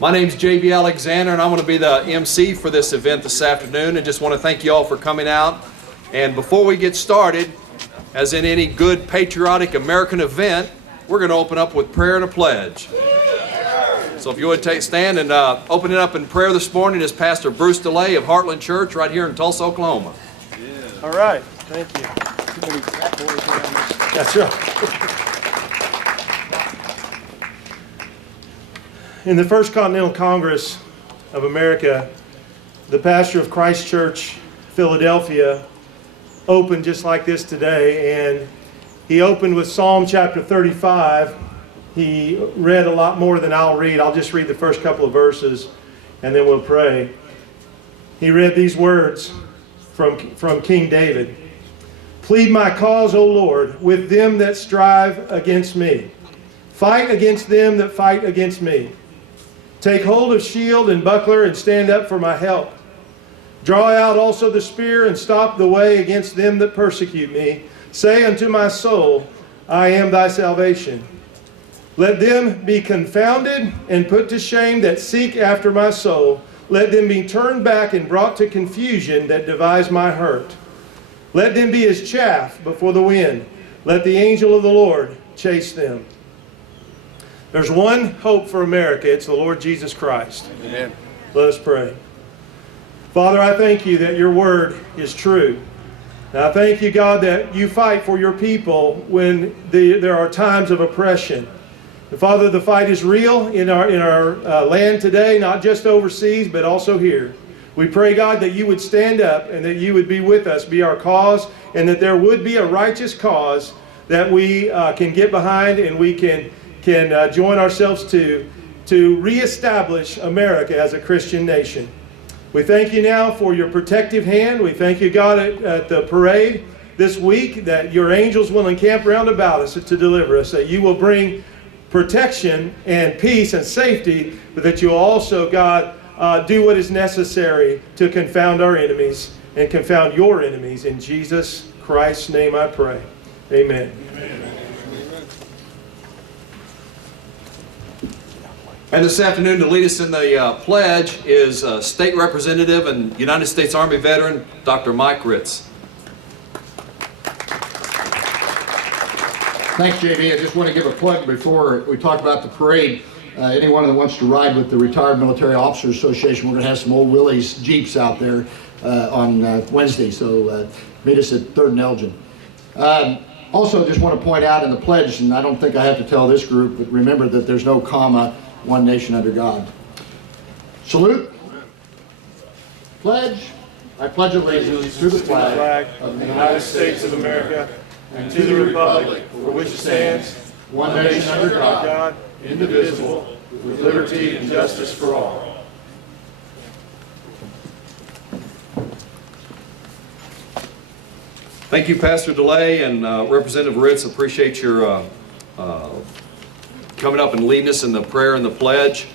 My name's J.B. Alexander, and I'm going to be the MC for this event this afternoon, and just want to thank you all for coming out. And before we get started, as in any good patriotic American event, we're going to open up with prayer and a pledge. So if you would stand and open it up in prayer this morning is Pastor Bruce DeLay of Heartland Church right here in Tulsa, Oklahoma. All right, thank you. That's right. In the First Continental Congress of America, the pastor of Christ Church, Philadelphia, opened just like this today, and he opened with Psalm chapter 35. He read a lot more than I'll read. I'll just read the first couple of verses, and then we'll pray. He read these words from King David. Plead my cause, O Lord, with them that strive against me. Fight against them that fight against me. Take hold of shield and buckler and stand up for my help. Draw out also the spear and stop the way against them that persecute me. Say unto my soul, I am thy salvation. Let them be confounded and put to shame that seek after my soul. Let them be turned back and brought to confusion that devise my hurt. Let them be as chaff before the wind. Let the angel of the Lord chase them. There's one hope for America. It's the Lord Jesus Christ. Amen. Let us pray. Father, I thank you that your word is true. And I thank you, God, that you fight for your people when there are times of oppression. And Father, the fight is real in our land today, not just overseas, but also here. We pray, God, that you would stand up and that you would be with us, be our cause, and that there would be a righteous cause that we can get behind and we can join ourselves to reestablish America as a Christian nation. We thank you now for your protective hand. We thank you, God, at the parade this week, that your angels will encamp round about us to deliver us, that you will bring protection and peace and safety, but that you will also, God, do what is necessary to confound our enemies and confound your enemies. In Jesus Christ's name I pray. Amen. Amen. And this afternoon to lead us in the pledge is State Representative and United States Army veteran, Dr. Mike Ritz. Thanks, JB. I just want to give a plug before we talk about the parade. Anyone that wants to ride with the Retired Military Officers Association, we're going to have some old Willys Jeeps out there on Wednesday, so meet us at 3rd and Elgin. Also, just want to point out in the pledge, and I don't think I have to tell this group, but remember that there's no comma, one nation under God. Salute. Pledge. I pledge allegiance to the flag of the United States of America and to the republic for which it stands, one nation under God, indivisible, with liberty and justice for all. Thank you, Pastor DeLay and Representative Ritz. Appreciate your coming up and leading us in the prayer and the pledge.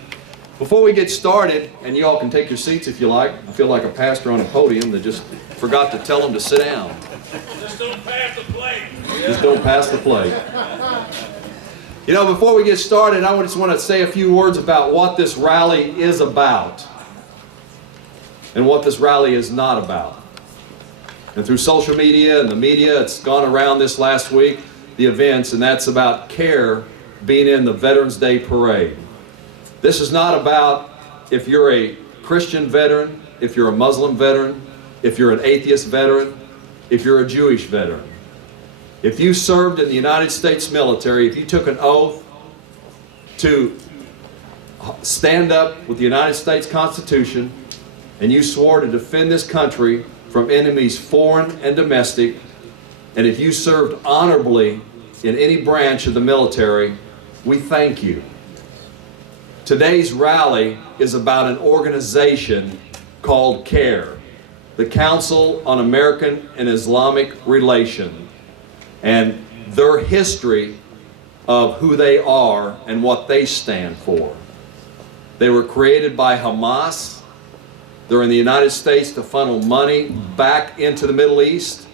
Before we get started, and you all can take your seats if you like. I feel like a pastor on a podium that just forgot to tell them to sit down. Just don't pass the plate. Just don't pass the plate. You know, before we get started, I just want to say a few words about what this rally is about and what this rally is not about. And through social media and the media, it's gone around this last week, the events, and that's about CAIR being in the Veterans Day Parade. This is not about if you're a Christian veteran, if you're a Muslim veteran, if you're an atheist veteran, if you're a Jewish veteran. If you served in the United States military, if you took an oath to stand up with the United States Constitution and you swore to defend this country from enemies foreign and domestic, and if you served honorably in any branch of the military, we thank you. Today's rally is about an organization called CAIR, the Council on American and Islamic Relations, and their history of who they are and what they stand for. They were created by Hamas. They're in the United States to funnel money back into the Middle East.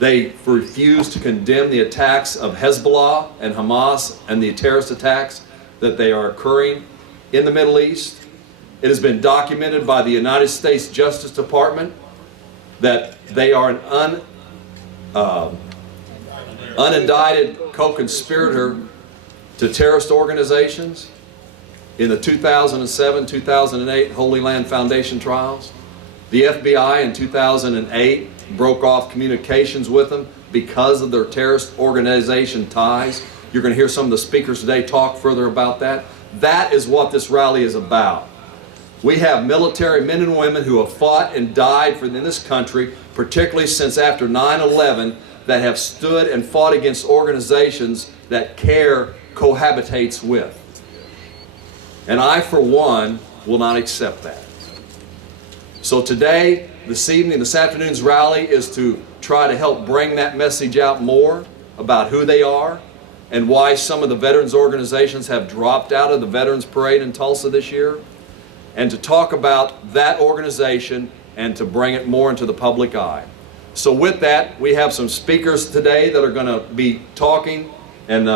They refuse to condemn the attacks of Hezbollah and Hamas and the terrorist attacks that they are occurring in the Middle East. It has been documented by the United States Justice Department that they are an unindicted co-conspirator to terrorist organizations in the 2007-2008 Holy Land Foundation trials. The FBI in 2008 broke off communications with them because of their terrorist organization ties. You're going to hear some of the speakers today talk further about that. That is what this rally is about. We have military men and women who have fought and died in this country, particularly since after 9/11, that have stood and fought against organizations that CAIR cohabitates with. And I, for one, will not accept that. So today, this evening, this afternoon's rally is to try to help bring that message out more about who they are and why some of the veterans organizations have dropped out of the Veterans Parade in Tulsa this year, and to talk about that organization and to bring it more into the public eye. So with that, we have some speakers today that are going to be talking and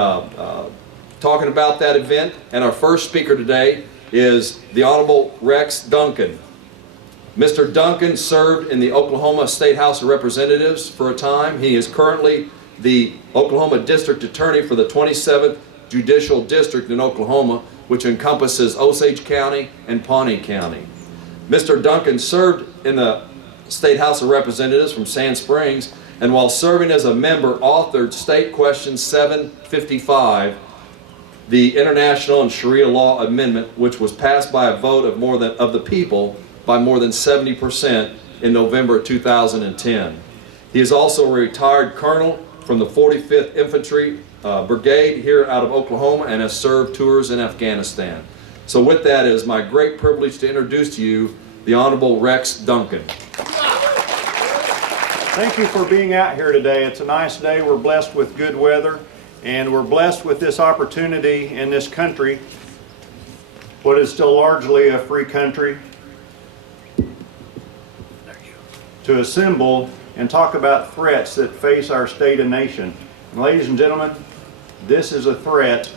talking about that event. And our first speaker today is the Honorable Rex Duncan. Mr. Duncan served in the Oklahoma State House of Representatives for a time. He is currently the Oklahoma District Attorney for the 27th Judicial District in Oklahoma, which encompasses Osage County and Pawnee County. Mr. Duncan served in the State House of Representatives from Sand Springs, and while serving as a member, authored State Question 755, the International and Sharia Law Amendment, which was passed by a vote of the people by more than 70% in November 2010. He is also a retired colonel from the 45th Infantry Brigade here out of Oklahoma and has served tours in Afghanistan. So with that, it is my great privilege to introduce to you the Honorable Rex Duncan. Thank you for being out here today. It's a nice day. We're blessed with good weather, and we're blessed with this opportunity in this country, what is still largely a free country, to assemble and talk about threats that face our state and nation. And ladies and gentlemen, this is a threat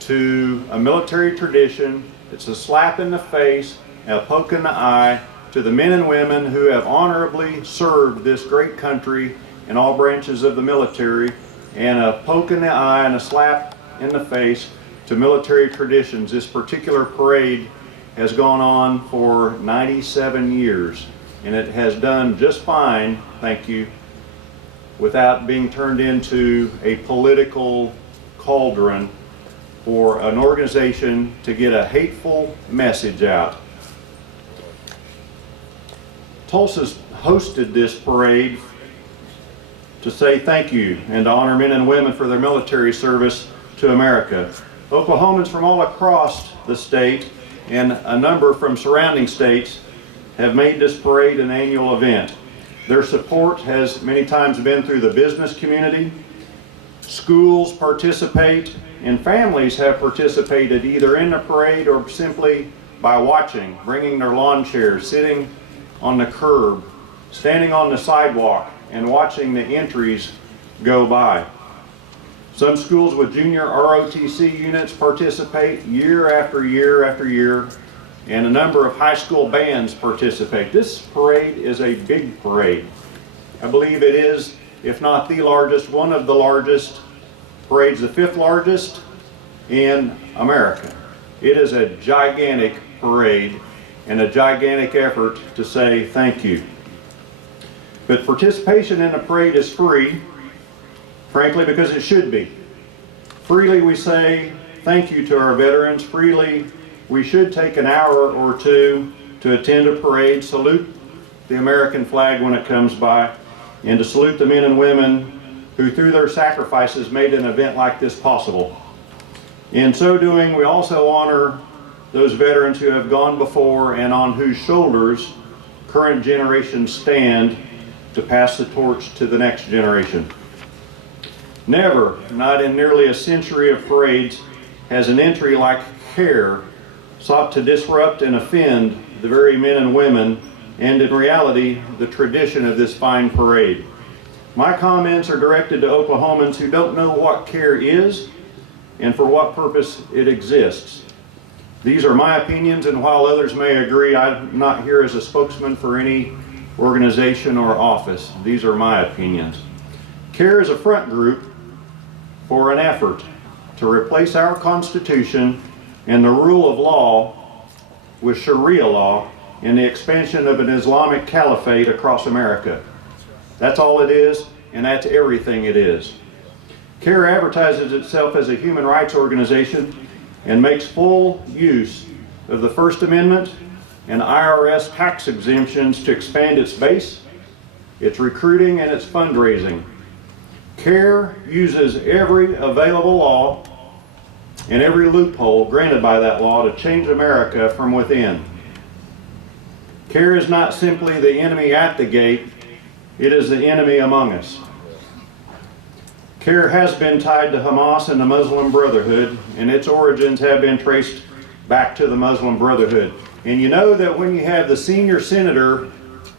to a military tradition. It's a slap in the face, a poke in the eye to the men and women who have honorably served this great country in all branches of the military, and a poke in the eye and a slap in the face to military traditions. This particular parade has gone on for 97 years, and it has done just fine, thank you, without being turned into a political cauldron for an organization to get a hateful message out. Tulsa's hosted this parade to say thank you and to honor men and women for their military service to America. Oklahomans from all across the state and a number from surrounding states have made this parade an annual event. Their support has many times been through the business community. Schools participate, and families have participated either in the parade or simply by watching, bringing their lawn chairs, sitting on the curb, standing on the sidewalk, and watching the entries go by. Some schools with junior ROTC units participate year after year after year, and a number of high school bands participate. This parade is a big parade. I believe it is, if not the largest, one of the largest parades, the 5th largest in America. It is a gigantic parade and a gigantic effort to say thank you. But participation in a parade is free, frankly, because it should be. Freely we say thank you to our veterans. Freely we should take an hour or two to attend a parade, salute the American flag when it comes by, and to salute the men and women who through their sacrifices made an event like this possible. In so doing, we also honor those veterans who have gone before and on whose shoulders current generations stand to pass the torch to the next generation. Never, not in nearly a century of parades, has an entry like CAIR sought to disrupt and offend the very men and women, and in reality, the tradition of this fine parade. My comments are directed to Oklahomans who don't know what CAIR is and for what purpose it exists. These are my opinions, and while others may agree, I'm not here as a spokesman for any organization or office. These are my opinions. CAIR is a front group for an effort to replace our Constitution and the rule of law with Sharia law and the expansion of an Islamic caliphate across America. That's all it is, and that's everything it is. CAIR advertises itself as a human rights organization and makes full use of the First Amendment and IRS tax exemptions to expand its base, its recruiting, and its fundraising. CAIR uses every available law and every loophole granted by that law to change America from within. CAIR is not simply the enemy at the gate, it is the enemy among us. CAIR has been tied to Hamas and the Muslim Brotherhood, and its origins have been traced back to the Muslim Brotherhood. And you know that when you have the senior senator,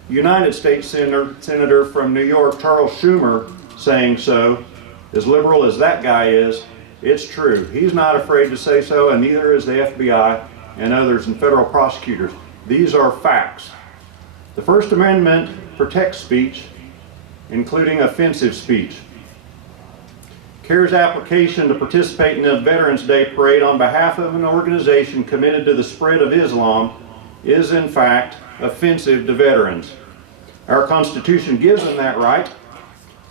United States Senator from New York, Charles Schumer, saying so, as liberal as that guy is, it's true. He's not afraid to say so, and neither is the FBI and others and federal prosecutors. These are facts. The First Amendment protects speech, including offensive speech. CAIR's application to participate in the Veterans Day Parade on behalf of an organization committed to the spread of Islam is in fact offensive to veterans. Our Constitution gives them that right,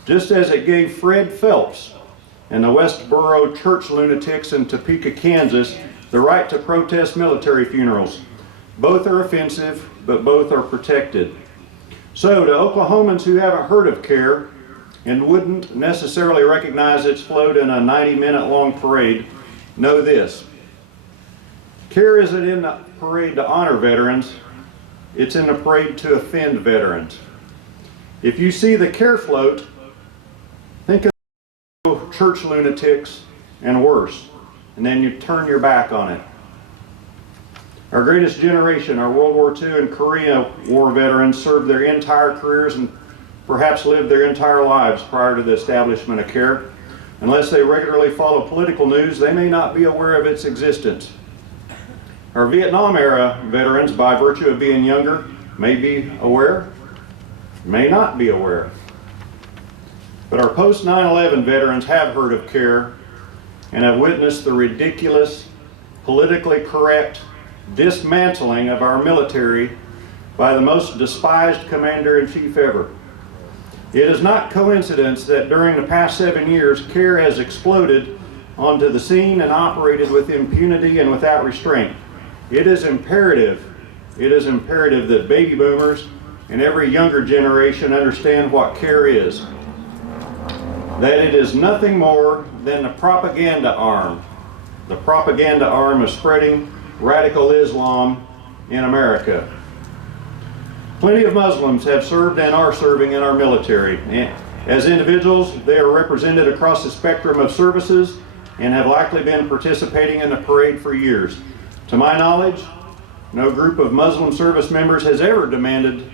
just as it gave Fred Phelps and the Westboro church lunatics in Topeka, Kansas, the right to protest military funerals. Both are offensive, but both are protected. So to Oklahomans who haven't heard of CAIR and wouldn't necessarily recognize its float in a 90-minute long parade, know this. CAIR isn't in the parade to honor veterans, it's in the parade to offend veterans. If you see the CAIR float, think of church lunatics and worse, and then you turn your back on it. Our greatest generation, our World War II and Korea War veterans, served their entire careers and perhaps lived their entire lives prior to the establishment of CAIR. Unless they regularly follow political news, they may not be aware of its existence. Our Vietnam era veterans, by virtue of being younger, may be aware, may not be aware. But our post 9/11 veterans have heard of CAIR and have witnessed the ridiculous, politically correct dismantling of our military by the most despised commander-in-chief ever. It is not coincidence that during the past 7 years, CAIR has exploded onto the scene and operated with impunity and without restraint. It is imperative that baby boomers and every younger generation understand what CAIR is. That it is nothing more than the propaganda arm of spreading radical Islam in America. Plenty of Muslims have served and are serving in our military. As individuals, they are represented across the spectrum of services and have likely been participating in the parade for years. To my knowledge, no group of Muslim service members has ever demanded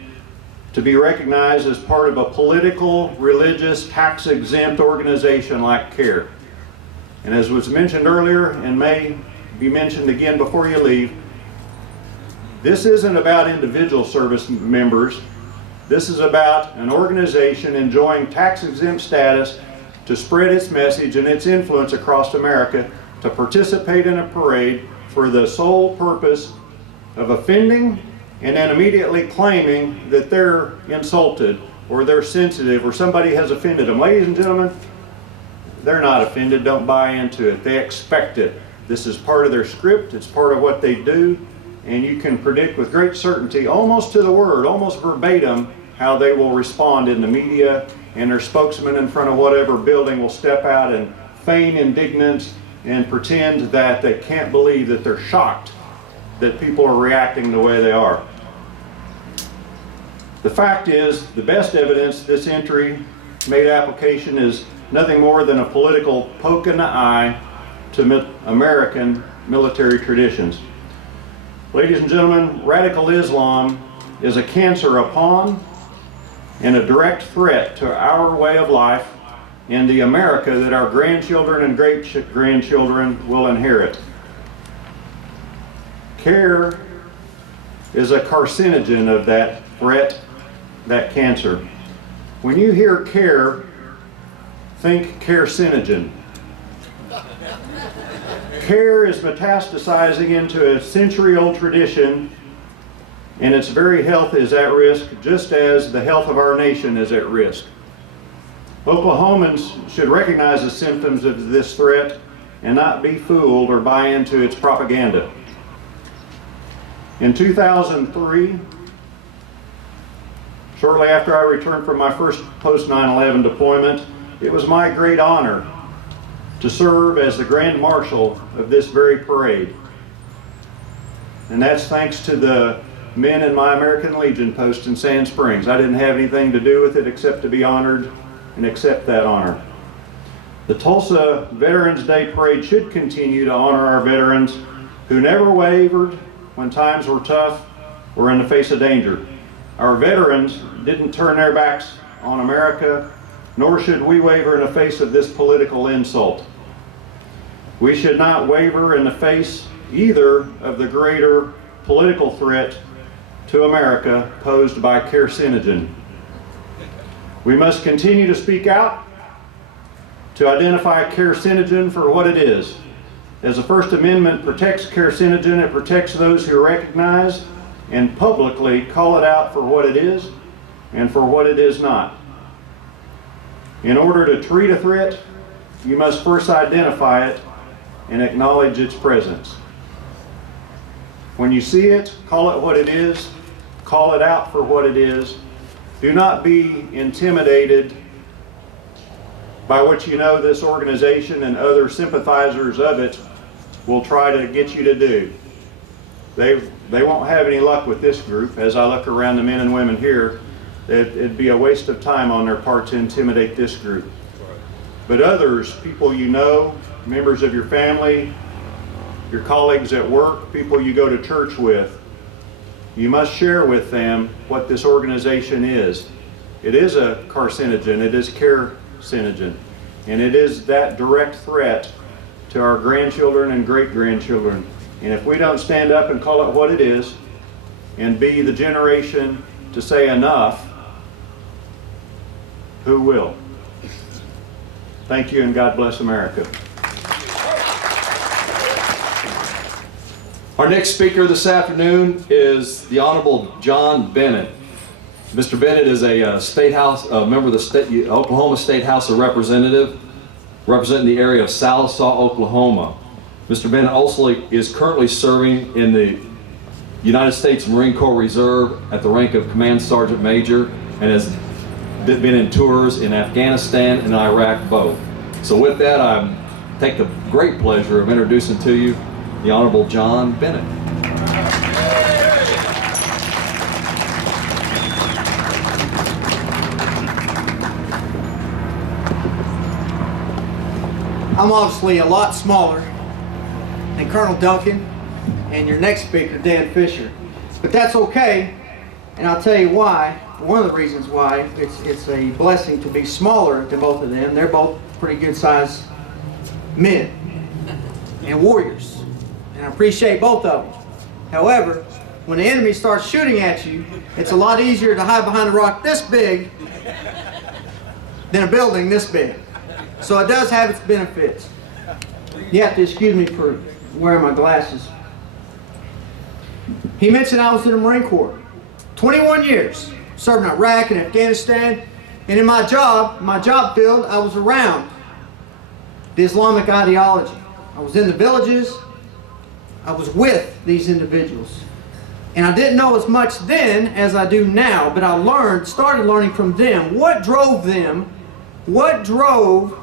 to be recognized as part of a political, religious, tax-exempt organization like CAIR. And as was mentioned earlier, and may be mentioned again before you leave, this isn't about individual service members. This is about an organization enjoying tax-exempt status to spread its message and its influence across America, to participate in a parade for the sole purpose of offending and then immediately claiming that they're insulted or they're sensitive or somebody has offended them. Ladies and gentlemen, they're not offended. Don't buy into it. They expect it. This is part of their script. It's part of what they do. And you can predict with great certainty, almost to the word, almost verbatim, how they will respond in the media, and their spokesman in front of whatever building will step out and feign indignance and pretend that they can't believe that they're shocked that people are reacting the way they are. The fact is, the best evidence this entry-made application is nothing more than a political poke in the eye to American military traditions. Ladies and gentlemen, radical Islam is a cancer upon and a direct threat to our way of life and the America that our grandchildren and great-grandchildren will inherit. CAIR is a carcinogen of that threat, that cancer. When you hear CAIR, think carcinogen. CAIR is metastasizing into a century-old tradition, and its very health is at risk, just as the health of our nation is at risk. Oklahomans should recognize the symptoms of this threat and not be fooled or buy into its propaganda. In 2003, shortly after I returned from my first post-9/11 deployment, it was my great honor to serve as the Grand Marshal of this very parade. And that's thanks to the men in my American Legion post in Sand Springs. I didn't have anything to do with it except to be honored and accept that honor. The Tulsa Veterans Day Parade should continue to honor our veterans who never wavered when times were tough or in the face of danger. Our veterans didn't turn their backs on America, nor should we waver in the face of this political insult. We should not waver in the face either of the greater political threat to America posed by carcinogen. We must continue to speak out, to identify carcinogen for what it is. As the First Amendment protects carcinogen, it protects those who recognize and publicly call it out for what it is and for what it is not. In order to treat a threat, you must first identify it and acknowledge its presence. When you see it, call it what it is, call it out for what it is. Do not be intimidated by what you know this organization and other sympathizers of it will try to get you to do. They won't have any luck with this group. As I look around the men and women here, it'd be a waste of time on their part to intimidate this group. But others, people you know, members of your family, your colleagues at work, people you go to church with, you must share with them what this organization is. It is a carcinogen, it is carcinogen, and it is that direct threat to our grandchildren and great-grandchildren. And if we don't stand up and call it what it is and be the generation to say enough, who will? Thank you, and God bless America. Our next speaker this afternoon is the Honorable John Bennett. Mr. Bennett is a state house, a member of the Oklahoma State House of Representatives, representing the area of Sallisaw, Oklahoma. Mr. Bennett also is currently serving in the United States Marine Corps Reserve at the rank of Command Sergeant Major, and has been in tours in Afghanistan and Iraq both. So with that, I take the great pleasure of introducing to you the Honorable John Bennett. I'm obviously a lot smaller than Colonel Duncan and your next speaker, Dan Fisher. But that's okay, and I'll tell you why. One of the reasons why it's a blessing to be smaller than both of them. They're both pretty good sized men and warriors, and I appreciate both of them. However, when the enemy starts shooting at you, it's a lot easier to hide behind a rock this big than a building this big. So it does have its benefits. You have to excuse me for wearing my glasses. He mentioned I was in the Marine Corps. 21 years, serving in Iraq and Afghanistan, and in my job field, I was around the Islamic ideology. I was in the villages, I was with these individuals. And I didn't know as much then as I do now, but I started learning from them. What drove them? What drove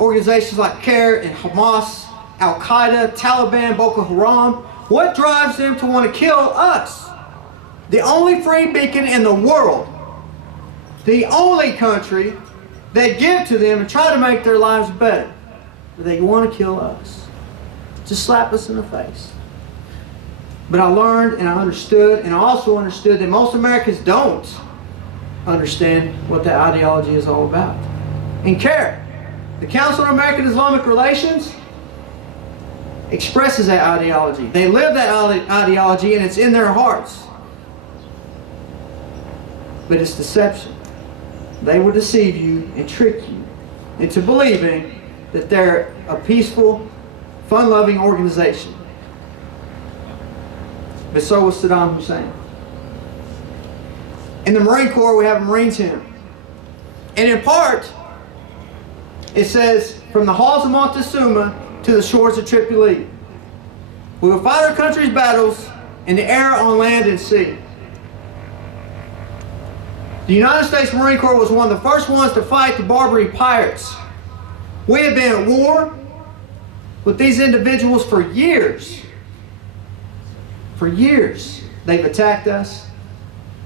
organizations like CAIR and Hamas, Al-Qaeda, Taliban, Boko Haram? What drives them to want to kill us? The only free beacon in the world, the only country that give to them and try to make their lives better. But they want to kill us. Just slap us in the face. But I learned and I understood, and I also understood that most Americans don't understand what that ideology is all about. And CAIR, the Council on American Islamic Relations, expresses that ideology. They live that ideology, and it's in their hearts. But it's deception. They will deceive you and trick you into believing that they're a peaceful, fun-loving organization. But so was Saddam Hussein. In the Marine Corps, we have a Marines hymn. And in part, it says, from the halls of Montezuma to the shores of Tripoli, we will fight our country's battles in the air, on land, and sea. The United States Marine Corps was one of the first ones to fight the Barbary pirates. We have been at war with these individuals for years. For years, they've attacked us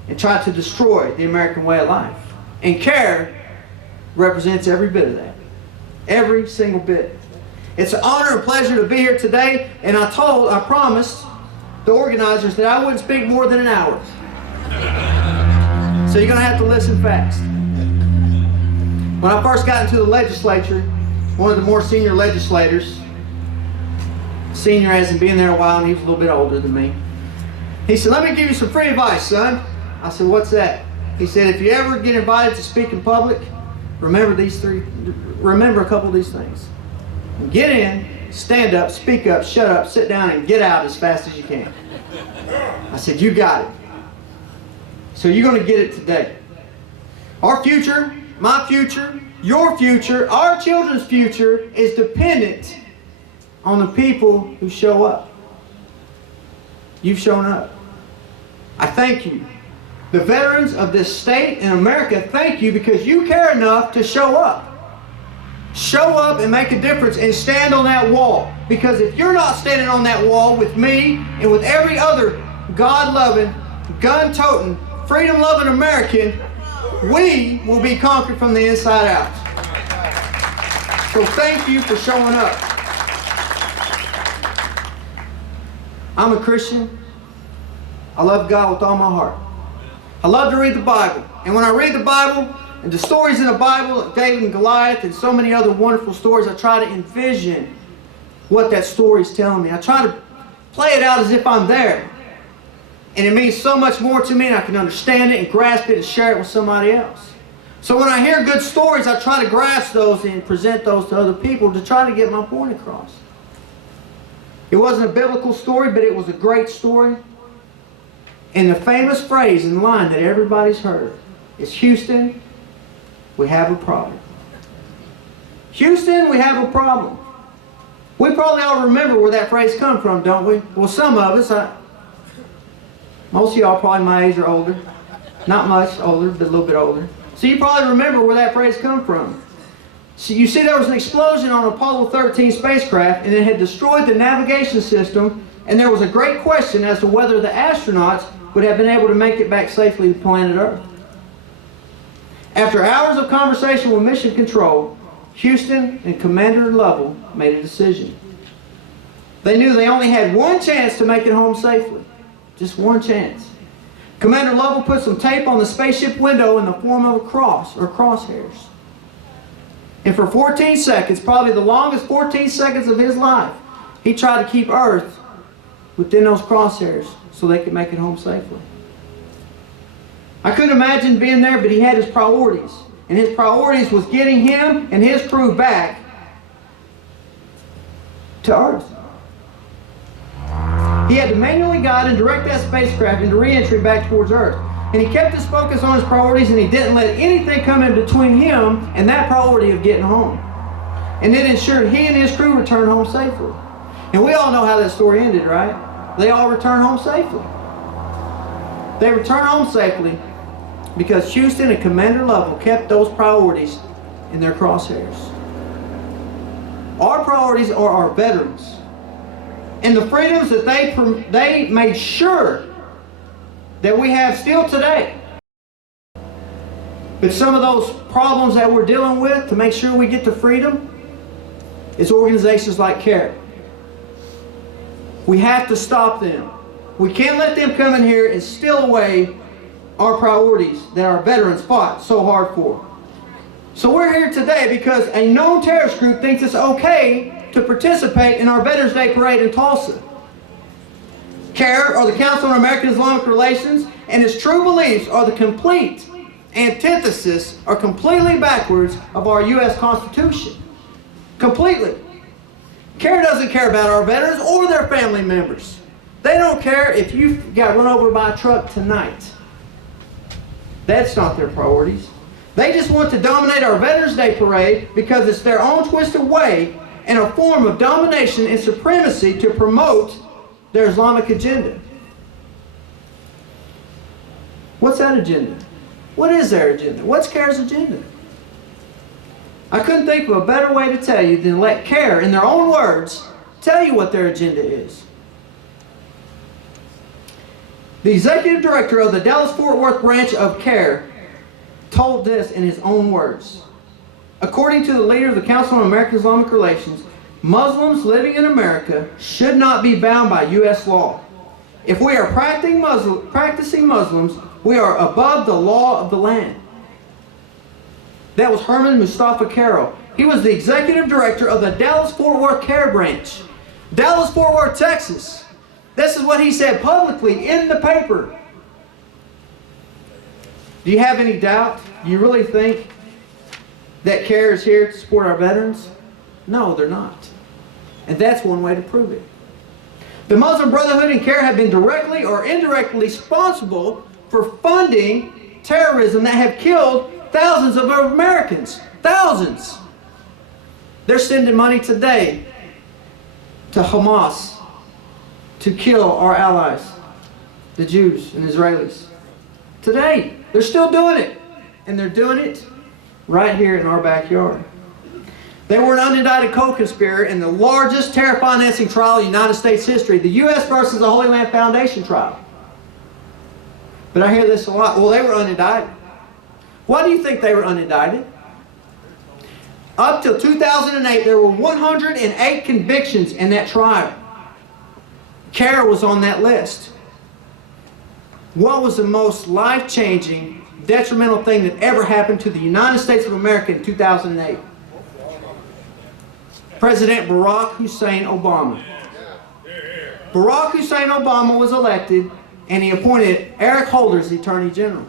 and tried to destroy the American way of life. And CAIR represents every bit of that. Every single bit. It's an honor and pleasure to be here today, and I promised the organizers that I wouldn't speak more than an hour. So you're going to have to listen fast. When I first got into the legislature, one of the more senior legislators, senior as in being there a while, and he was a little bit older than me, he said, "Let me give you some free advice, son." I said, "What's that?" He said, "If you ever get invited to speak in public, remember a couple of these things. Get in, stand up, speak up, shut up, sit down, and get out as fast as you can." I said, "You got it." So you're going to get it today. Our future, my future, your future, our children's future is dependent on the people who show up. You've shown up. I thank you. The veterans of this state in America, thank you, because you care enough to show up. Show up and make a difference and stand on that wall. Because if you're not standing on that wall with me and with every other God-loving, gun-toting, freedom-loving American, we will be conquered from the inside out. So thank you for showing up. I'm a Christian. I love God with all my heart. I love to read the Bible. And when I read the Bible, and the stories in the Bible, like David and Goliath and so many other wonderful stories, I try to envision what that story is telling me. I try to play it out as if I'm there. And it means so much more to me, and I can understand it and grasp it and share it with somebody else. So when I hear good stories, I try to grasp those and present those to other people to try to get my point across. It wasn't a biblical story, but it was a great story. And the famous phrase and line that everybody's heard is, "Houston, we have a problem." Houston, we have a problem. We probably all remember where that phrase comes from, don't we? Well, some of us, most of y'all probably my age or older. Not much older, but a little bit older. So you probably remember where that phrase comes from. So you see, there was an explosion on Apollo 13 spacecraft, and it had destroyed the navigation system, and there was a great question as to whether the astronauts would have been able to make it back safely to planet Earth. After hours of conversation with Mission Control, Houston and Commander Lovell made a decision. They knew they only had one chance to make it home safely. Just one chance. Commander Lovell put some tape on the spaceship window in the form of a cross, or crosshairs. And for 14 seconds, probably the longest 14 seconds of his life, he tried to keep Earth within those crosshairs so they could make it home safely. I couldn't imagine being there, but he had his priorities. And his priorities was getting him and his crew back to Earth. He had to manually guide and direct that spacecraft into re-entry back towards Earth. And he kept his focus on his priorities, and he didn't let anything come in between him and that priority of getting home. And it ensured he and his crew returned home safely. And we all know how that story ended, right? They all returned home safely. They returned home safely because Houston and Commander Lovell kept those priorities in their crosshairs. Our priorities are our veterans and the freedoms that they made sure that we have still today. But some of those problems that we're dealing with to make sure we get to freedom is organizations like CAIR. We have to stop them. We can't let them come in here and steal away our priorities that our veterans fought so hard for. So we're here today because a known terrorist group thinks it's okay to participate in our Veterans Day Parade in Tulsa. CAIR, or the Council on American-Islamic Relations, and its true beliefs are the complete antithesis, or completely backwards, of our U.S. Constitution. Completely. CAIR doesn't care about our veterans or their family members. They don't care if you got run over by a truck tonight. That's not their priorities. They just want to dominate our Veterans Day Parade because it's their own twisted way and a form of domination and supremacy to promote their Islamic agenda. What's that agenda? What is their agenda? What's CAIR's agenda? I couldn't think of a better way to tell you than let CAIR, in their own words, tell you what their agenda is. The executive director of the Dallas-Fort Worth branch of CAIR told this in his own words. According to the leader of the Council on American-Islamic Relations, Muslims living in America should not be bound by U.S. law. If we are practicing Muslims, we are above the law of the land. That was Herman Mustafa Carroll. He was the executive director of the Dallas-Fort Worth CAIR branch. Dallas-Fort Worth, Texas. This is what he said publicly in the paper. Do you have any doubt? Do you really think that CAIR is here to support our veterans? No, they're not. And that's one way to prove it. The Muslim Brotherhood and CAIR have been directly or indirectly responsible for funding terrorism that have killed thousands of Americans. Thousands. They're sending money today to Hamas to kill our allies, the Jews and Israelis. Today. They're still doing it. And they're doing it right here in our backyard. They were an unindicted co-conspirator in the largest terror financing trial in United States history, the U.S. versus the Holy Land Foundation trial. But I hear this a lot. Well, they were unindicted. Why do you think they were unindicted? Up till 2008, there were 108 convictions in that trial. CAIR was on that list. What was the most life-changing, detrimental thing that ever happened to the United States of America in 2008? President Barack Hussein Obama. Barack Hussein Obama was elected, and he appointed Eric Holder as the Attorney General.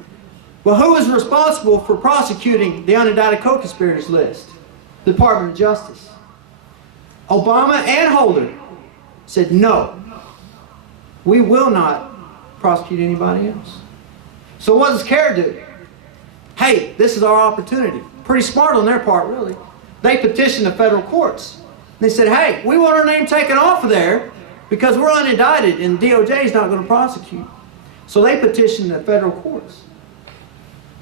Well, who was responsible for prosecuting the unindicted co-conspirators list? The Department of Justice. Obama and Holder said, no, we will not prosecute anybody else. So what does CAIR do? Hey, this is our opportunity. Pretty smart on their part, really. They petitioned the federal courts. They said, hey, we want our name taken off of there because we're unindicted and DOJ is not going to prosecute. So they petitioned the federal courts.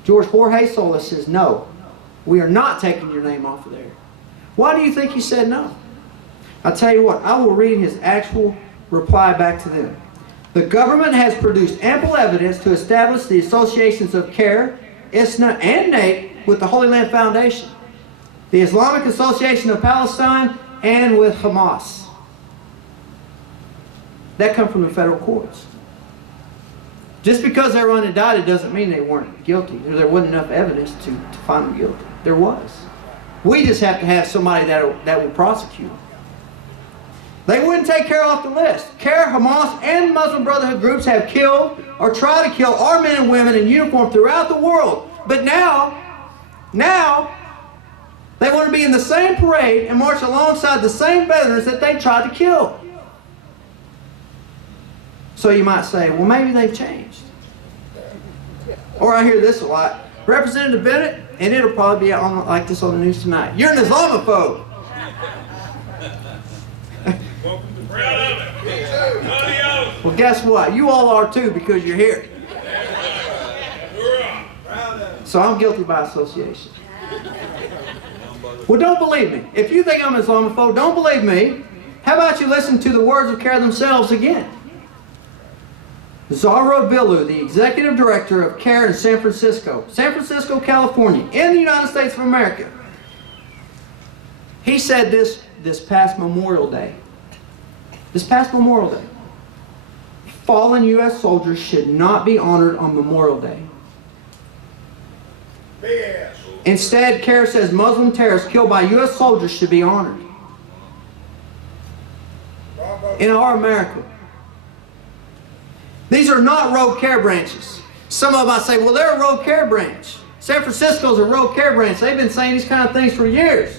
George Jorge Solis says, no, we are not taking your name off of there. Why do you think he said no? I'll tell you what, I will read his actual reply back to them. The government has produced ample evidence to establish the associations of CAIR, ISNA, and NATE with the Holy Land Foundation, the Islamic Association of Palestine, and with Hamas. That comes from the federal courts. Just because they were unindicted doesn't mean they weren't guilty. There wasn't enough evidence to find them guilty. There was. We just have to have somebody that will prosecute them. They wouldn't take CAIR off the list. CAIR, Hamas, and Muslim Brotherhood groups have killed or tried to kill our men and women in uniform throughout the world. But now, they want to be in the same parade and march alongside the same veterans that they tried to kill. So you might say, well, maybe they've changed. Or I hear this a lot. Representative Bennett, and it'll probably be on like this on the news tonight. You're an Islamophobe. Proud of it. Well, guess what? You all are too because you're here. So I'm guilty by association. Well, don't believe me. If you think I'm an Islamophobe, don't believe me. How about you listen to the words of CAIR themselves again? Zahra Billu, the executive director of CAIR in San Francisco, California, in the United States of America. He said this past Memorial Day. This past Memorial Day. Fallen U.S. soldiers should not be honored on Memorial Day. Instead, CAIR says Muslim terrorists killed by U.S. soldiers should be honored. in our America. These are not rogue CAIR branches. Some of them might say, well, they're a rogue CAIR branch. San Francisco's a rogue CAIR branch. They've been saying these kind of things for years.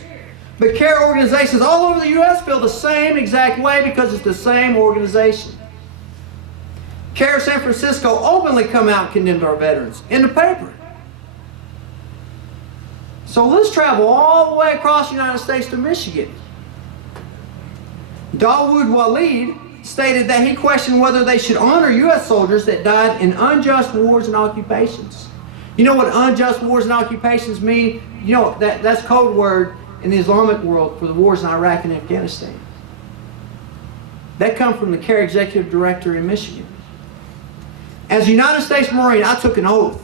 But CAIR organizations all over the U.S. feel the same exact way because it's the same organization. CAIR San Francisco openly come out and condemned our veterans in the paper. So let's travel all the way across the United States to Michigan. Dawood Walid stated that he questioned whether they should honor U.S. soldiers that died in unjust wars and occupations. You know what unjust wars and occupations mean? You know, that's code word in the Islamic world for the wars in Iraq and Afghanistan. That comes from the CAIR Executive Director in Michigan. As a United States Marine, I took an oath.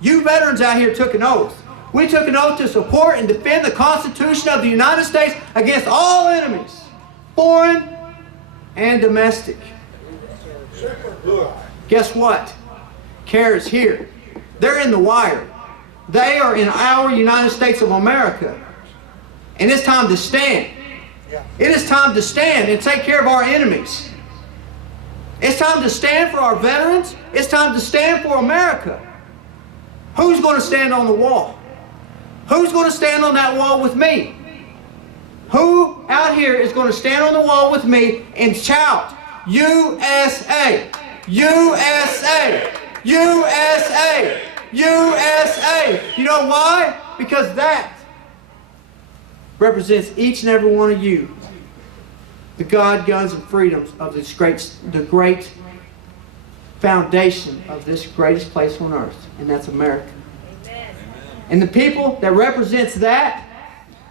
You veterans out here took an oath. We took an oath to support and defend the Constitution of the United States against all enemies, foreign and domestic. Guess what? CAIR is here. They're in the wire. They are in our United States of America. And it's time to stand. It is time to stand and take care of our enemies. It's time to stand for our veterans. It's time to stand for America. Who's going to stand on the wall? Who's going to stand on that wall with me? Who out here is going to stand on the wall with me and shout, USA, USA, USA, USA? You know why? Because that represents each and every one of you. The God, guns, and freedoms of the great foundation of this greatest place on earth, and that's America. Amen. And the people that represents that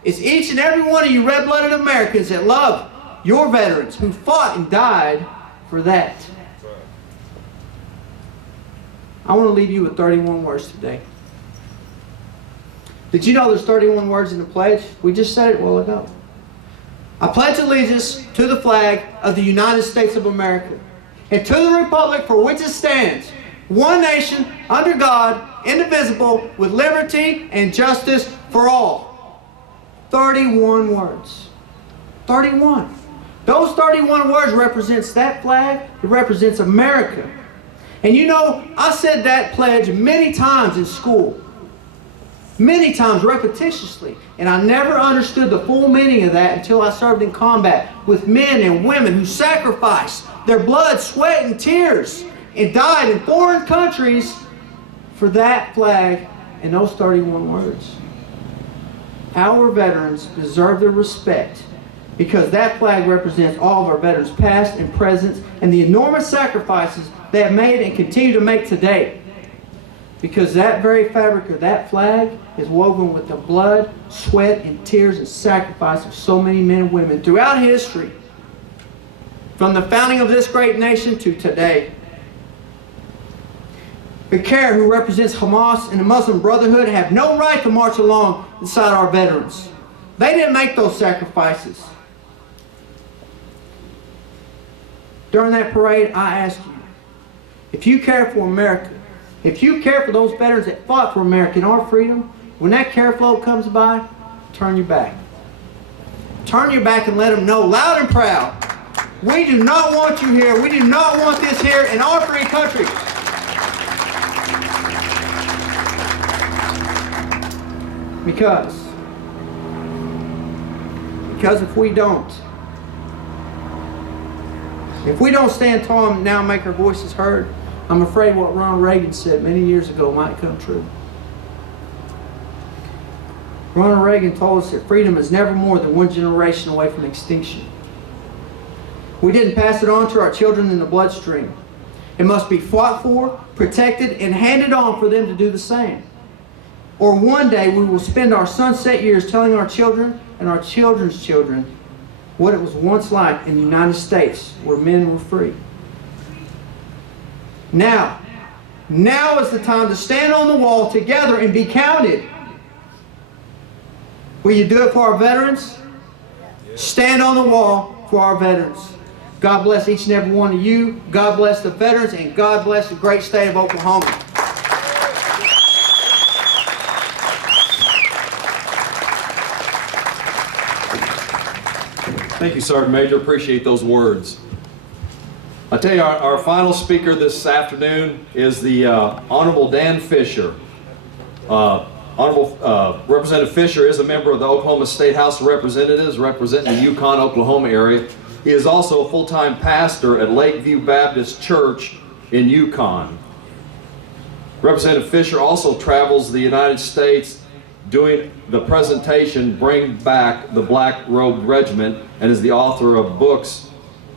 is each and every one of you red-blooded Americans that love your veterans who fought and died for that. I want to leave you with 31 words today. Did you know there's 31 words in the pledge? We just said it a while ago. I pledge allegiance to the flag of the United States of America and to the republic for which it stands, one nation, under God, indivisible, with liberty and justice for all. 31 words. 31. Those 31 words represents that flag. It represents America. And you know, I said that pledge many times in school. Many times, repetitiously. And I never understood the full meaning of that until I served in combat with men and women who sacrificed their blood, sweat, and tears and died in foreign countries for that flag and those 31 words. Our veterans deserve their respect because that flag represents all of our veterans, past and present, and the enormous sacrifices they have made and continue to make today. Because that very fabric of that flag is woven with the blood, sweat, and tears and sacrifice of so many men and women throughout history. From the founding of this great nation to today. The CAIR, who represents Hamas and the Muslim Brotherhood, have no right to march alongside our veterans. They didn't make those sacrifices. During that parade, I ask you, if you care for America, if you care for those veterans that fought for America and our freedom, when that CAIR float comes by, turn your back. Turn your back and let them know loud and proud, we do not want you here. We do not want this here in our free country. Because if we don't stand tall and now make our voices heard, I'm afraid what Ronald Reagan said many years ago might come true. Ronald Reagan told us that freedom is never more than one generation away from extinction. We didn't pass it on to our children in the bloodstream. It must be fought for, protected, and handed on for them to do the same. Or one day we will spend our sunset years telling our children and our children's children what it was once like in the United States where men were free. Now is the time to stand on the wall together and be counted. Will you do it for our veterans? Stand on the wall for our veterans. God bless each and every one of you. God bless the veterans, and God bless the great state of Oklahoma. Thank you, Sergeant Major. Appreciate those words. I tell you, our final speaker this afternoon is the Honorable Dan Fisher. Representative Fisher is a member of the Oklahoma State House of Representatives, representing the Yukon, Oklahoma area. He is also a full-time pastor at Lakeview Baptist Church in Yukon. Representative Fisher also travels the United States doing the presentation, Bring Back the Black Robed Regiment, and is the author of books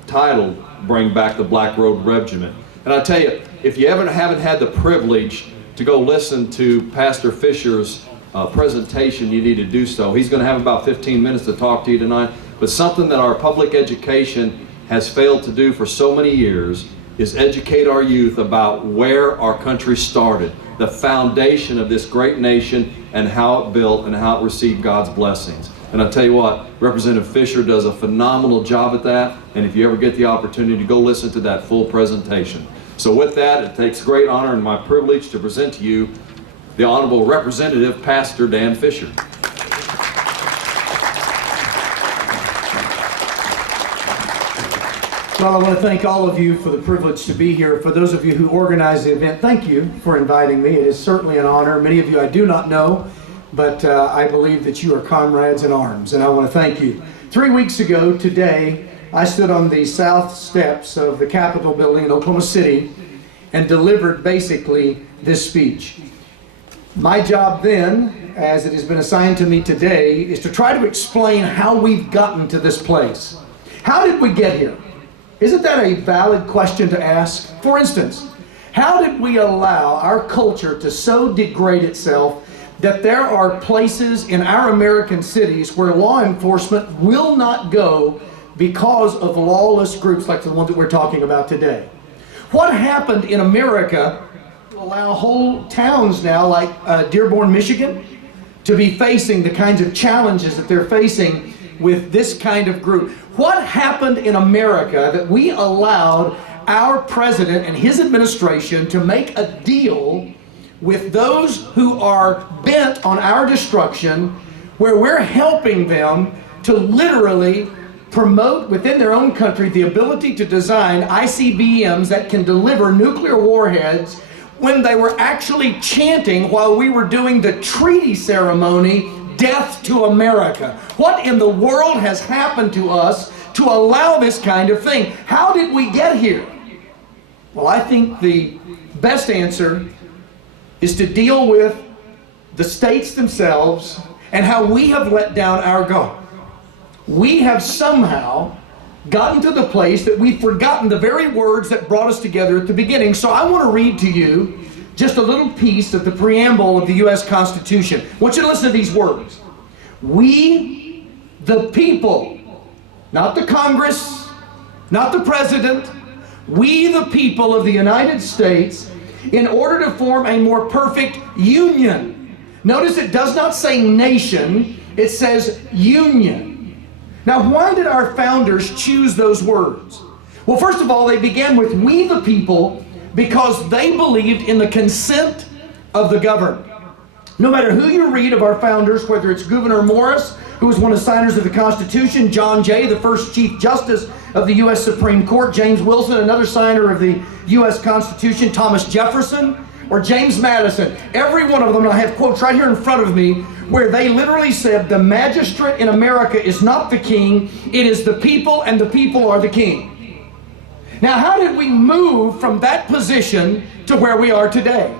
titled Bring Back the Black Robed Regiment. And I tell you, if you haven't had the privilege to go listen to Pastor Fisher's presentation, you need to do so. He's going to have about 15 minutes to talk to you tonight. But something that our public education has failed to do for so many years is educate our youth about where our country started, the foundation of this great nation, and how it built and how it received God's blessings. And I tell you what, Representative Fisher does a phenomenal job at that, and if you ever get the opportunity to go listen to that full presentation. So with that, it takes great honor and my privilege to present to you the Honorable Representative Pastor Dan Fisher. Well, I want to thank all of you for the privilege to be here. For those of you who organized the event, thank you for inviting me. It is certainly an honor. Many of you I do not know, but I believe that you are comrades in arms, and I want to thank you. 3 weeks ago today, I stood on the south steps of the Capitol building in Oklahoma City and delivered basically this speech. My job then, as it has been assigned to me today, is to try to explain how we've gotten to this place. How did we get here? Isn't that a valid question to ask? For instance, how did we allow our culture to so degrade itself that there are places in our American cities where law enforcement will not go because of lawless groups like the ones that we're talking about today? What happened in America to allow whole towns now like Dearborn, Michigan, to be facing the kinds of challenges that they're facing with this kind of group? What happened in America that we allowed our president and his administration to make a deal with those who are bent on our destruction, where we're helping them to literally promote within their own country the ability to design ICBMs that can deliver nuclear warheads, when they were actually chanting while we were doing the treaty ceremony, "Death to America"? What in the world has happened to us to allow this kind of thing? How did we get here? Well, I think the best answer is to deal with the states themselves and how we have let down our guard. We have somehow gotten to the place that we've forgotten the very words that brought us together at the beginning. So I want to read to you just a little piece of the preamble of the U.S. Constitution. I want you to listen to these words. We, the people, not the Congress, not the President, we, the people of the United States, in order to form a more perfect union. Notice it does not say nation, it says union. Now, why did our founders choose those words? Well, first of all, they began with "we the people" because they believed in the consent of the governed. No matter who you read of our founders, whether it's Gouverneur Morris, who was one of the signers of the Constitution, John Jay, the first Chief Justice of the U.S. Supreme Court, James Wilson, another signer of the U.S. Constitution, Thomas Jefferson, or James Madison, every one of them, and I have quotes right here in front of me, where they literally said the magistrate in America is not the king, it is the people, and the people are the king. Now, how did we move from that position to where we are today?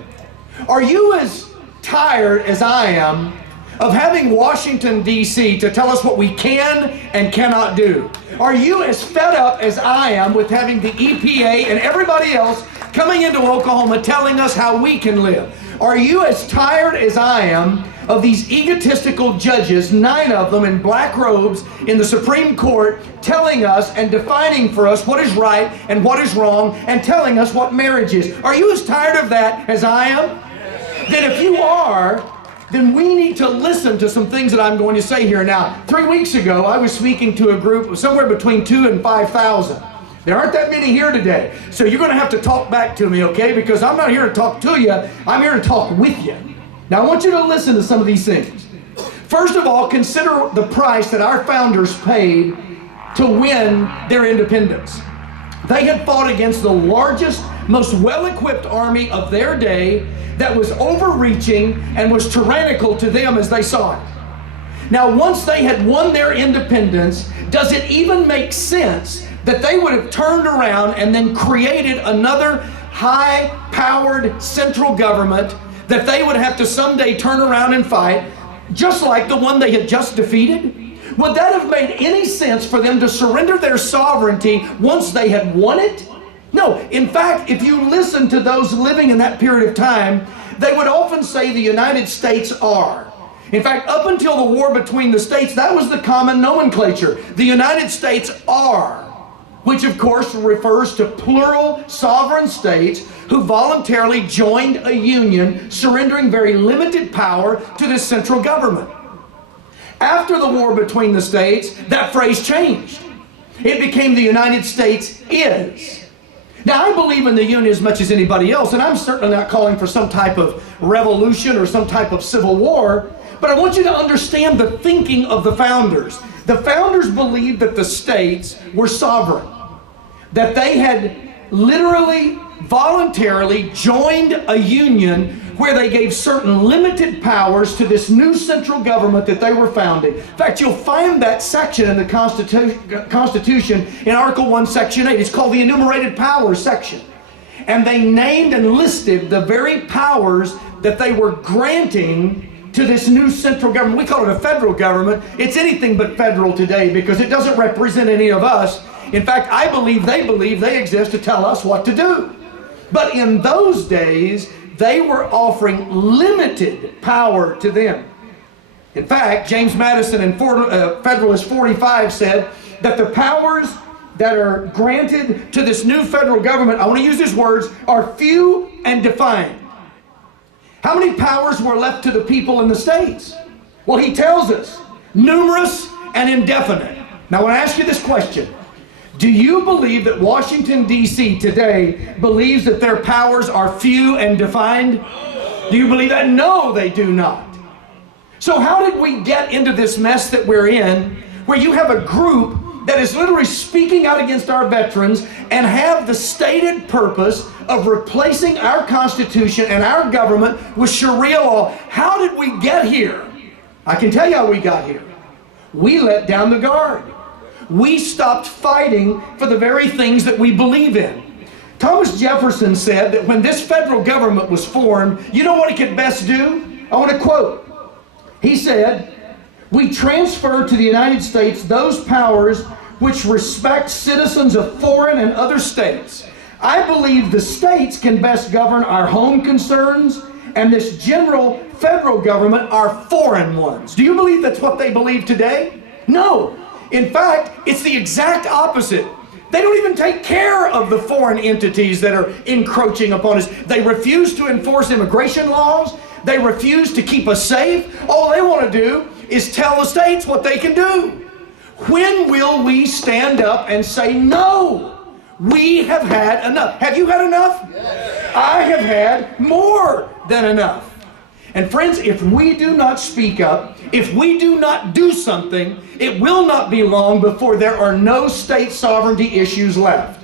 Are you as tired as I am of having Washington, D.C. to tell us what we can and cannot do? Are you as fed up as I am with having the EPA and everybody else coming into Oklahoma telling us how we can live? Are you as tired as I am of these egotistical judges, 9 of them in black robes in the Supreme Court, telling us and defining for us what is right and what is wrong and telling us what marriage is? Are you as tired of that as I am? Then if you are, then we need to listen to some things that I'm going to say here. Now, 3 weeks ago, I was speaking to a group of somewhere between 2,000 and 5,000. There aren't that many here today. So you're going to have to talk back to me, okay? Because I'm not here to talk to you. I'm here to talk with you. Now, I want you to listen to some of these things. First of all, consider the price that our founders paid to win their independence. They had fought against the largest, most well-equipped army of their day that was overreaching and was tyrannical to them as they saw it. Now, once they had won their independence, does it even make sense that they would have turned around and then created another high-powered central government that they would have to someday turn around and fight, just like the one they had just defeated? Would that have made any sense for them to surrender their sovereignty once they had won it? No. In fact, if you listen to those living in that period of time, they would often say the United States are. In fact, up until the war between the states, that was the common nomenclature. The United States are, which of course refers to plural sovereign states who voluntarily joined a union, surrendering very limited power to this central government. After the war between the states, that phrase changed. It became the United States is. Now, I believe in the Union as much as anybody else, and I'm certainly not calling for some type of revolution or some type of civil war, but I want you to understand the thinking of the founders. The founders believed that the states were sovereign, that they had literally, voluntarily joined a union where they gave certain limited powers to this new central government that they were founding. In fact, you'll find that section in the Constitution in Article 1, Section 8. It's called the Enumerated Powers section. And they named and listed the very powers that they were granting to this new central government. We call it a federal government. It's anything but federal today because it doesn't represent any of us. In fact, I believe they exist to tell us what to do. But in those days, they were offering limited power to them. In fact, James Madison in Federalist 45 said that the powers that are granted to this new federal government, I want to use his words, are few and defined. How many powers were left to the people in the states? Well, he tells us, numerous and indefinite. Now, I want to ask you this question. Do you believe that Washington, D.C. today believes that their powers are few and defined? Do you believe that? No, they do not. So how did we get into this mess that we're in, where you have a group that is literally speaking out against our veterans and have the stated purpose of replacing our Constitution and our government with Sharia law? How did we get here? I can tell you how we got here. We let down the guard. We stopped fighting for the very things that we believe in. Thomas Jefferson said that when this federal government was formed, you know what it could best do? I want to quote. He said, "We transfer to the United States those powers which respect citizens of foreign and other states. I believe the states can best govern our home concerns, and this general federal government our foreign ones." Do you believe that's what they believe today? No. In fact, it's the exact opposite. They don't even take care of the foreign entities that are encroaching upon us. They refuse to enforce immigration laws. They refuse to keep us safe. All they want to do is tell the states what they can do. When will we stand up and say, no, we have had enough? Have you had enough? Yes. I have had more than enough. And friends, if we do not speak up, if we do not do something, it will not be long before there are no state sovereignty issues left.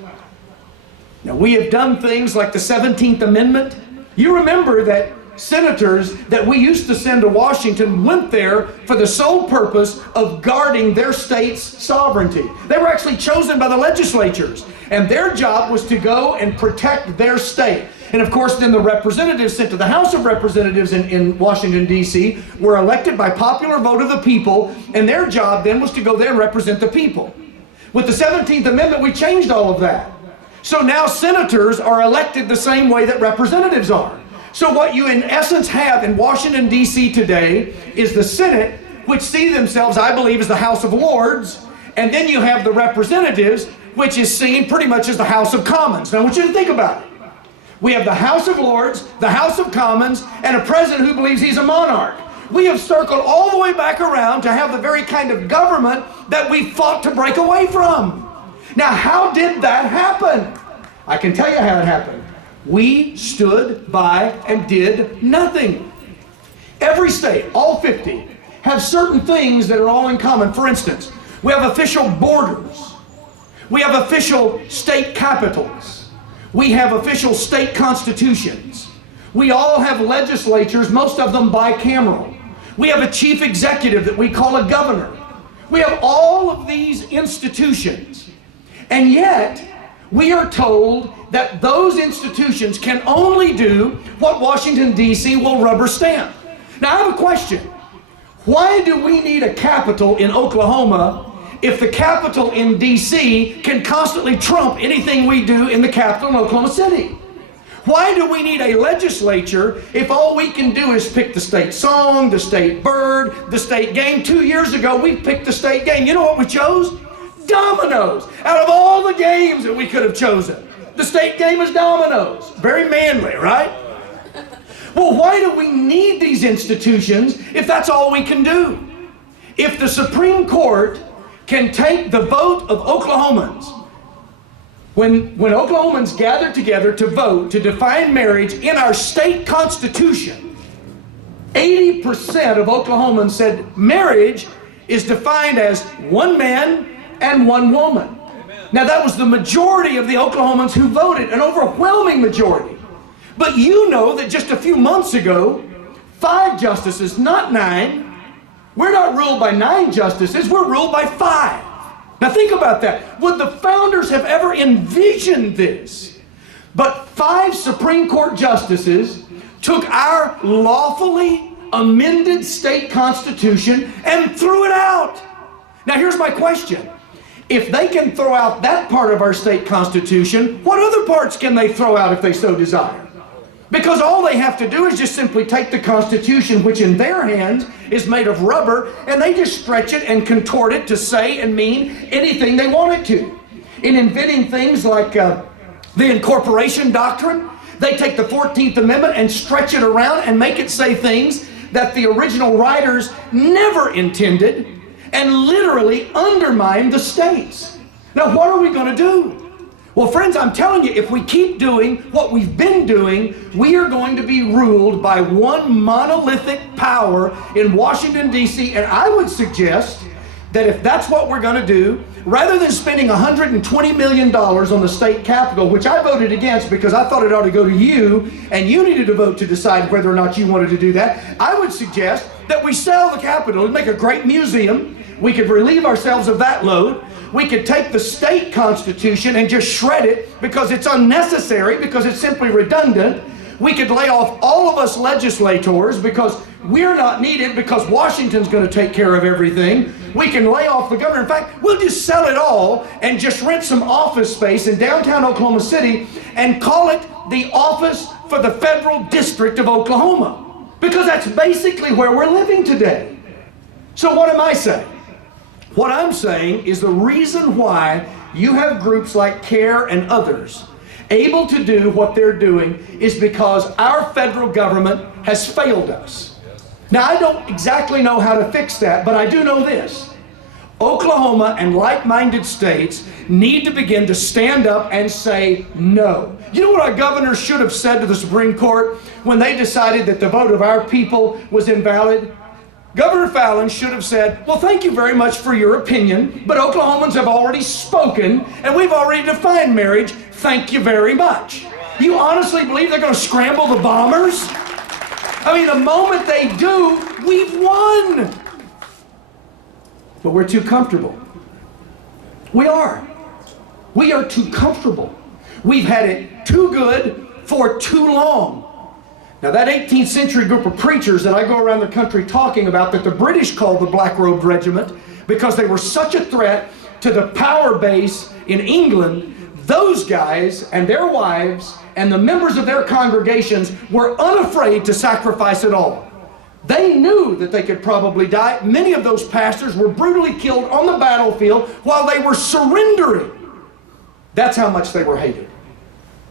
Now, we have done things like the 17th Amendment. You remember that senators that we used to send to Washington went there for the sole purpose of guarding their state's sovereignty. They were actually chosen by the legislatures, and their job was to go and protect their state. And of course, then the representatives sent to the House of Representatives in Washington, D.C. were elected by popular vote of the people, and their job then was to go there and represent the people. With the 17th Amendment, we changed all of that. So now senators are elected the same way that representatives are. So what you in essence have in Washington, D.C. today is the Senate, which see themselves, I believe, as the House of Lords, and then you have the representatives, which is seen pretty much as the House of Commons. Now I want you to think about it. We have the House of Lords, the House of Commons, and a president who believes he's a monarch. We have circled all the way back around to have the very kind of government that we fought to break away from. Now, how did that happen? I can tell you how it happened. We stood by and did nothing. Every state, all 50, have certain things that are all in common. For instance, we have official borders. We have official state capitals. We have official state constitutions. We all have legislatures, most of them bicameral. We have a chief executive that we call a governor. We have all of these institutions. And yet, we are told that those institutions can only do what Washington, D.C. will rubber stamp. Now, I have a question. Why do we need a capital in Oklahoma if the capital in D.C. can constantly trump anything we do in the capital in Oklahoma City? Why do we need a legislature if all we can do is pick the state song, the state bird, the state game? 2 years ago, we picked the state game. You know what we chose? Dominoes. Out of all the games that we could have chosen, the state game is dominoes. Very manly, right? Well, why do we need these institutions if that's all we can do? If the Supreme Court can take the vote of Oklahomans, when Oklahomans gathered together to vote to define marriage in our state constitution, 80% of Oklahomans said marriage is defined as one man and one woman. Now, that was the majority of the Oklahomans who voted, an overwhelming majority. But you know that just a few months ago, 5 justices, not 9, we're not ruled by 9 justices, we're ruled by 5. Now think about that. Would the founders have ever envisioned this? But 5 Supreme Court justices took our lawfully amended state constitution and threw it out. Now here's my question. If they can throw out that part of our state constitution, what other parts can they throw out if they so desire? Because all they have to do is just simply take the Constitution, which in their hands is made of rubber, and they just stretch it and contort it to say and mean anything they want it to. In inventing things like the incorporation doctrine, they take the 14th Amendment and stretch it around and make it say things that the original writers never intended and literally undermine the states. Now, what are we going to do? Well, friends, I'm telling you, if we keep doing what we've been doing, we are going to be ruled by one monolithic power in Washington, D.C. And I would suggest that if that's what we're going to do, rather than spending $120 million on the state capitol, which I voted against because I thought it ought to go to you, and you needed to vote to decide whether or not you wanted to do that, I would suggest that we sell the capitol and make a great museum. We could relieve ourselves of that load. We could take the state constitution and just shred it because it's unnecessary, because it's simply redundant. We could lay off all of us legislators because we're not needed, because Washington's going to take care of everything. We can lay off the governor. In fact, we'll just sell it all and just rent some office space in downtown Oklahoma City and call it the Office for the Federal District of Oklahoma, because that's basically where we're living today. So what am I saying? What I'm saying is the reason why you have groups like CAIR and others able to do what they're doing is because our federal government has failed us. Now, I don't exactly know how to fix that, but I do know this. Oklahoma and like-minded states need to begin to stand up and say no. You know what our governor should have said to the Supreme Court when they decided that the vote of our people was invalid? Governor Fallin should have said, well, thank you very much for your opinion, but Oklahomans have already spoken, and we've already defined marriage. Thank you very much. You honestly believe they're going to scramble the bombers? I mean, the moment they do, we've won. But we're too comfortable. We are. We are too comfortable. We've had it too good for too long. Now, that 18th century group of preachers that I go around the country talking about, that the British called the Black-Robed Regiment because they were such a threat to the power base in England, those guys and their wives and the members of their congregations were unafraid to sacrifice it all. They knew that they could probably die. Many of those pastors were brutally killed on the battlefield while they were surrendering. That's how much they were hated.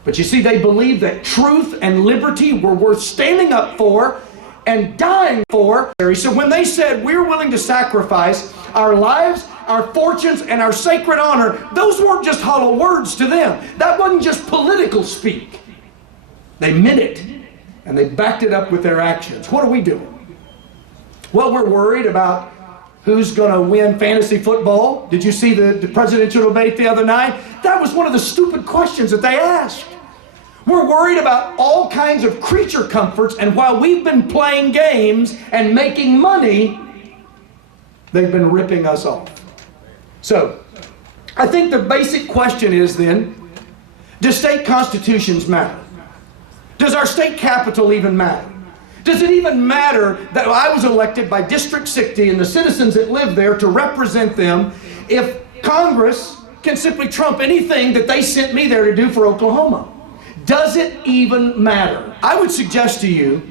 But you see, they believed that truth and liberty were worth standing up for and dying for. So when they said, we're willing to sacrifice our lives, our fortunes, and our sacred honor, those weren't just hollow words to them. That wasn't just political speak. They meant it, and they backed it up with their actions. What are we doing? Well, we're worried about who's going to win fantasy football. Did you see the presidential debate the other night? That was one of the stupid questions that they asked. We're worried about all kinds of creature comforts, and while we've been playing games and making money, they've been ripping us off. So, I think the basic question is then, do state constitutions matter? Does our state capital even matter? Does it even matter that I was elected by District 60 and the citizens that live there to represent them if Congress can simply trump anything that they sent me there to do for Oklahoma? Does it even matter? I would suggest to you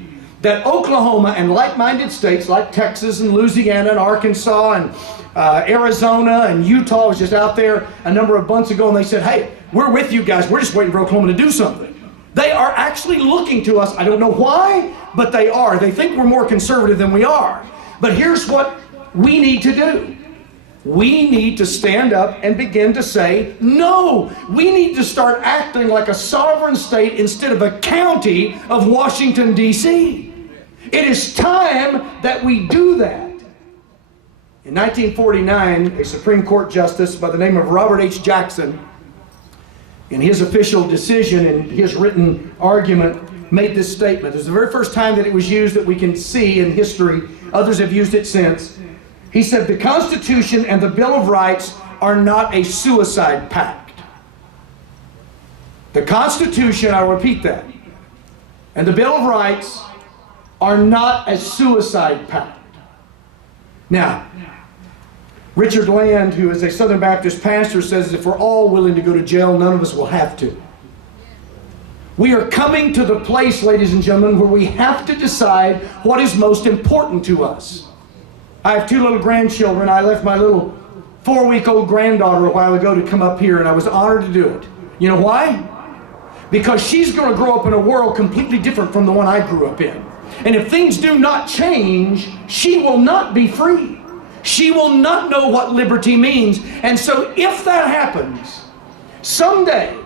that Oklahoma and like-minded states like Texas and Louisiana and Arkansas and Arizona and Utah, was just out there a number of months ago, and they said, hey, we're with you guys. We're just waiting for Oklahoma to do something. They are actually looking to us. I don't know why, but they are. They think we're more conservative than we are. But here's what we need to do. We need to stand up and begin to say, no, we need to start acting like a sovereign state instead of a county of Washington, D.C. It is time that we do that. In 1949, a Supreme Court justice by the name of Robert H. Jackson, in his official decision and his written argument, made this statement. It was the very first time that it was used that we can see in history. Others have used it since. He said, the Constitution and the Bill of Rights are not a suicide pact. The Constitution, I'll repeat that, and the Bill of Rights are not a suicide pact. Now, Richard Land, who is a Southern Baptist pastor, says if we're all willing to go to jail, none of us will have to. We are coming to the place, ladies and gentlemen, where we have to decide what is most important to us. I have 2 little grandchildren. I left my little 4-week-old granddaughter a while ago to come up here, and I was honored to do it. You know why? Because she's going to grow up in a world completely different from the one I grew up in. And if things do not change, she will not be free. She will not know what liberty means. And so if that happens, someday,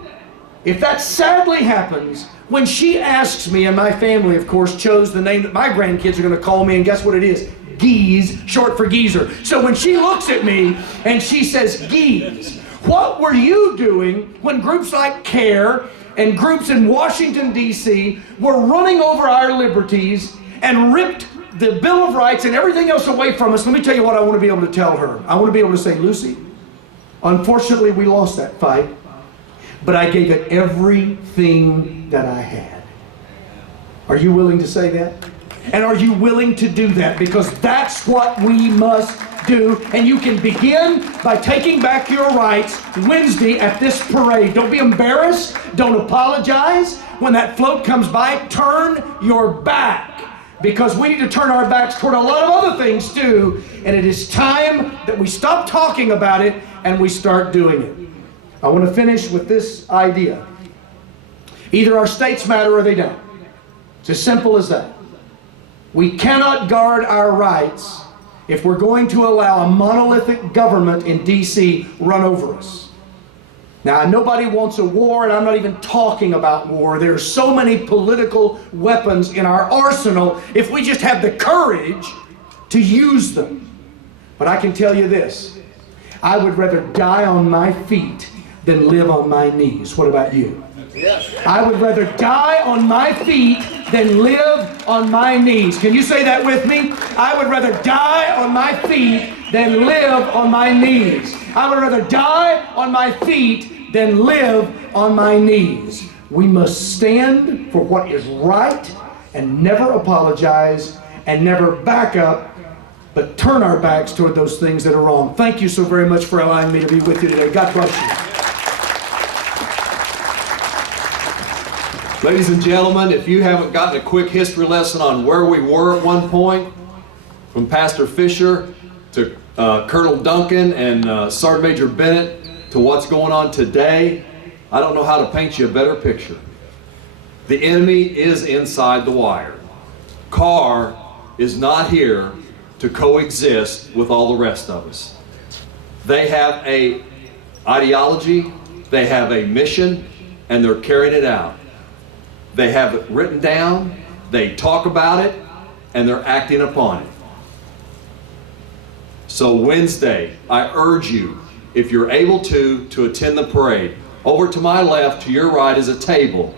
if that sadly happens, when she asks me, and my family, of course, chose the name that my grandkids are going to call me, and guess what it is? Geese, short for geezer. So when she looks at me and she says, Geese, what were you doing when groups like CAIR and groups in Washington, D.C. were running over our liberties and ripped the Bill of Rights and everything else away from us? Let me tell you what I want to be able to tell her. I want to be able to say, Lucy, unfortunately we lost that fight, but I gave it everything that I had. Are you willing to say that? And are you willing to do that? Because that's what we must do. And you can begin by taking back your rights Wednesday at this parade. Don't be embarrassed. Don't apologize. When that float comes by, turn your back. Because we need to turn our backs toward a lot of other things too. And it is time that we stop talking about it and we start doing it. I want to finish with this idea. Either our states matter or they don't. It's as simple as that. We cannot guard our rights if we're going to allow a monolithic government in D.C. run over us. Now, nobody wants a war, and I'm not even talking about war. There are so many political weapons in our arsenal if we just have the courage to use them. But I can tell you this, I would rather die on my feet than live on my knees. What about you? I would rather die on my feet than live on my knees. Can you say that with me? I would rather die on my feet than live on my knees. I would rather die on my feet than live on my knees. We must stand for what is right and never apologize and never back up, but turn our backs toward those things that are wrong. Thank you so very much for allowing me to be with you today. God bless you. Ladies and gentlemen, if you haven't gotten a quick history lesson on where we were at one point, from Pastor Fisher to Colonel Duncan and Sergeant Major Bennett to what's going on today, I don't know how to paint you a better picture. The enemy is inside the wire. CAIR is not here to coexist with all the rest of us. They have an ideology, they have a mission, and they're carrying it out. They have it written down, they talk about it, and they're acting upon it. So Wednesday, I urge you, if you're able to attend the parade. Over to my left, to your right, is a table.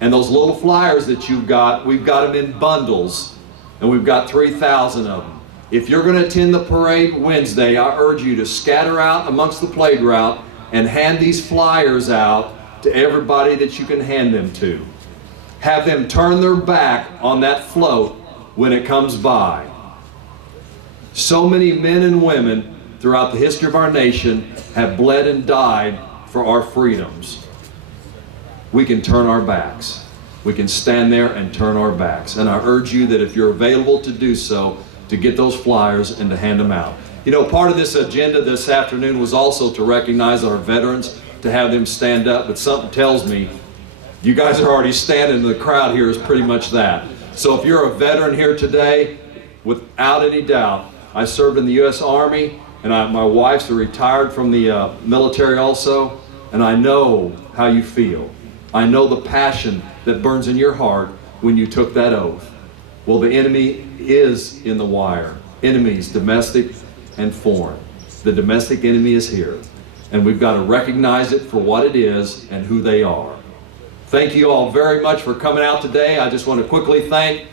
And those little flyers that you've got, we've got them in bundles. And we've got 3,000 of them. If you're going to attend the parade Wednesday, I urge you to scatter out amongst the parade route and hand these flyers out to everybody that you can hand them to. Have them turn their back on that float when it comes by. So many men and women throughout the history of our nation have bled and died for our freedoms. We can turn our backs. We can stand there and turn our backs. And I urge you that if you're available to do so, to get those flyers and to hand them out. You know, part of this agenda this afternoon was also to recognize our veterans, to have them stand up, but something tells me you guys are already standing, and the crowd here is pretty much that. So if you're a veteran here today, without any doubt, I served in the U.S. Army, and my wife's retired from the military also, and I know how you feel. I know the passion that burns in your heart when you took that oath. Well, the enemy is in the wire. Enemies, domestic and foreign. The domestic enemy is here, and we've got to recognize it for what it is and who they are. Thank you all very much for coming out today. I just want to quickly thank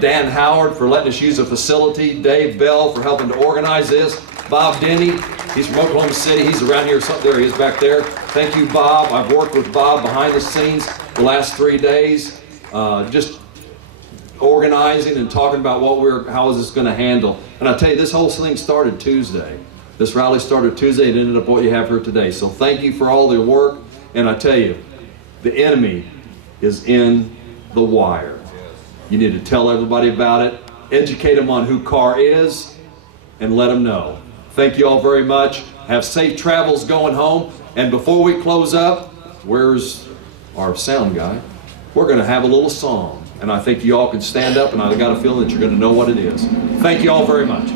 Dan Howard for letting us use the facility, Dave Bell for helping to organize this, Bob Denny, he's from Oklahoma City, he's around here, there he is back there. Thank you, Bob. I've worked with Bob behind the scenes the last 3 days, just organizing and talking about how is this going to handle. And I tell you, this whole thing started Tuesday. This rally started Tuesday and ended up what you have here today. So thank you for all the work, and I tell you, the enemy is in the wire. You need to tell everybody about it, educate them on who CAIR is, and let them know. Thank you all very much. Have safe travels going home. And before we close up, where's our sound guy? We're going to have a little song. And I think you all can stand up, and I got a feeling that you're going to know what it is. Thank you all very much.